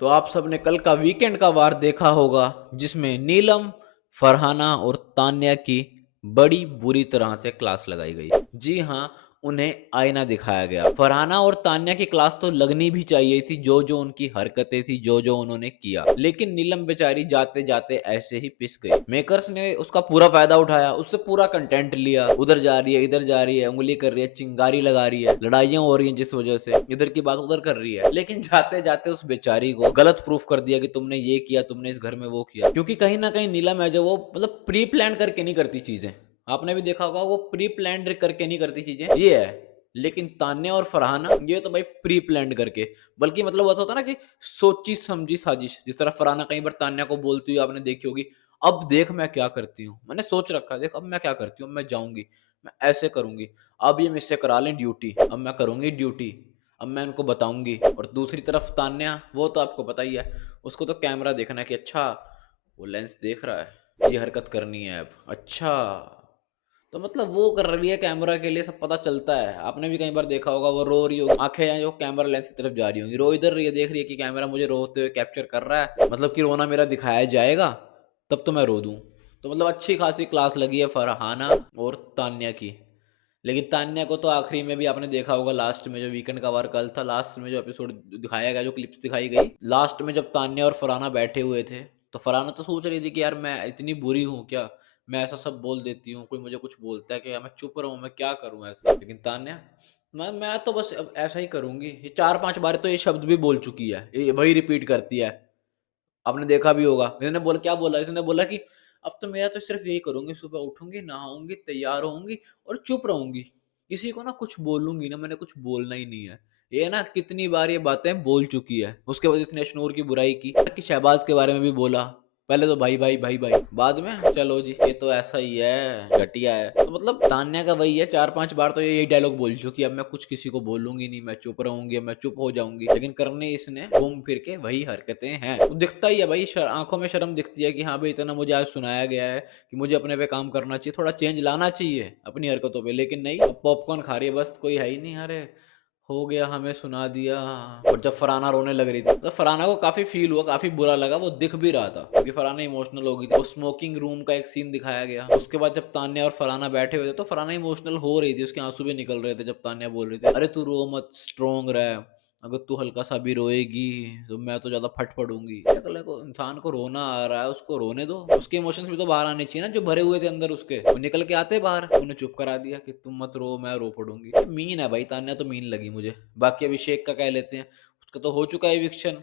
तो आप सबने कल का वीकेंड का वार देखा होगा जिसमें नीलम, फरहाना और तान्या की बड़ी बुरी तरह से क्लास लगाई गई। जी हाँ, उन्हें आईना दिखाया गया। फरहाना और तान्या की क्लास तो लगनी भी चाहिए थी, जो जो उनकी हरकतें थी, जो जो उन्होंने किया। लेकिन नीलम बेचारी जाते जाते ऐसे ही पिस गई। मेकर्स ने उसका पूरा फायदा उठाया, उससे पूरा कंटेंट लिया। उधर जा रही है, इधर जा रही है, उंगली कर रही है, चिंगारी लगा रही है, लड़ाइयां हो रही हैं जिस वजह से, इधर की बात उधर कर रही है। लेकिन जाते जाते उस बेचारी को गलत प्रूफ कर दिया कि तुमने ये किया, तुमने इस घर में वो किया। क्योंकि कहीं ना कहीं नीलम है जो, वो मतलब प्री प्लान करके नहीं करती चीजें। आपने भी देखा होगा, वो प्री प्लान करके नहीं करती चीजें, ये है। लेकिन तान्या और फरहाना ये तो भाई प्री प्लान करके, बल्कि मतलब वो होता ना कि सोची समझी साजिश। जिस तरह फरहाना कई बार तान्या को बोलती हुई आपने देखी होगी, अब देख मैं क्या करती हूँ, मैंने सोच रखा है, देख अब मैं क्या करती हूँ, मैं जाऊंगी, मैं ऐसे करूंगी, अब ये मुझसे करा लें ड्यूटी, अब मैं करूंगी ड्यूटी, अब मैं उनको बताऊंगी। और दूसरी तरफ तान्या, वो तो आपको पता ही है, उसको तो कैमरा देखना है कि अच्छा वो लेंस देख रहा है, ये हरकत करनी है अब, अच्छा। तो मतलब वो कर रही है कैमरा के लिए, सब पता चलता है। आपने भी कई बार देखा होगा, वो रो रही होगी, आंखें हैं जो कैमरा लेंस की तरफ जा रही होंगी, रो इधर रही है, देख रही है कि कैमरा मुझे रोते हुए कैप्चर कर रहा है, मतलब कि रोना मेरा दिखाया जाएगा, तब तो मैं रो दूं। तो मतलब अच्छी खासी क्लास लगी है फरहाना और तान्या की। लेकिन तान्या को तो आखिरी में भी आपने देखा होगा, लास्ट में जो वीकेंड का वार कल था, लास्ट में जो एपिसोड दिखाया गया, जो क्लिप्स दिखाई गई लास्ट में, जब तान्या और फरहाना बैठे हुए थे, तो फरहाना तो सोच रही थी कि यार मैं इतनी बुरी हूँ क्या, मैं ऐसा सब बोल देती हूँ, कोई मुझे कुछ बोलता है कि मैं चुप रहूं, मैं क्या करूं ऐसा। लेकिन तान्या, मैं तो बस अब ऐसा ही करूंगी। ये 4-5 बार तो ये शब्द भी बोल चुकी है, ये वही रिपीट करती है। आपने देखा भी होगा, इसने बोला क्या बोला, इसने बोला कि अब तो मेरा तो सिर्फ यही करूंगी, सुबह उठूंगी, नहाऊंगी, तैयार होंगी और चुप रहूंगी, किसी को ना कुछ बोलूंगी ना, मैंने कुछ बोलना ही नहीं है। ये ना कितनी बार ये बातें बोल चुकी है। उसके बाद इसने अशनूर की बुराई की, कि शहबाज के बारे में भी बोला। पहले तो भाई भाई भाई भाई, बाद में चलो जी ये तो ऐसा ही है, घटिया है। तो मतलब तान्या का वही है, 4-5 बार तो ये यही डायलॉग बोल चुकी है, अब मैं कुछ किसी को बोलूंगी नहीं, मैं चुप रहूंगी, मैं चुप हो जाऊंगी। लेकिन करने इसने घूम फिर के वही हरकतें हैं। तो दिखता ही है भाई, आंखों में शर्म दिखती है कि हाँ भाई इतना मुझे आज सुनाया गया है कि मुझे अपने पे काम करना चाहिए, थोड़ा चेंज लाना चाहिए अपनी हरकतों पे। लेकिन नहीं, अब पॉपकॉर्न खा रही है बस, कोई है ही नहीं। अरे हो गया, हमें सुना दिया। और जब फरहाना रोने लग रही थी, तो फरहाना को काफी फील हुआ, काफी बुरा लगा, वो दिख भी रहा था क्योंकि फरहाना इमोशनल हो गई थी। वो स्मोकिंग रूम का एक सीन दिखाया गया, उसके बाद जब तान्या और फरहाना बैठे हुए थे, तो फरहाना इमोशनल हो रही थी, उसके आंसू भी निकल रहे थे, जब तान्या बोल रही थी अरे तू रो मत, स्ट्रोंग रह, अगर तू हल्का सा भी रोएगी तो मैं तो ज्यादा फट पड़ूंगी। अगले को, इंसान को रोना आ रहा है, उसको रोने दो, उसके इमोशंस भी तो बाहर आने चाहिए ना, जो भरे हुए थे अंदर उसके, वो निकल के आते बाहर। उन्हें चुप करा दिया कि तुम मत रो, मैं रो पड़ूंगी। मीन है भाई तान्या, तो मीन लगी मुझे। बाकी अभिषेक का कह लेते हैं, उसका तो हो चुका है eviction।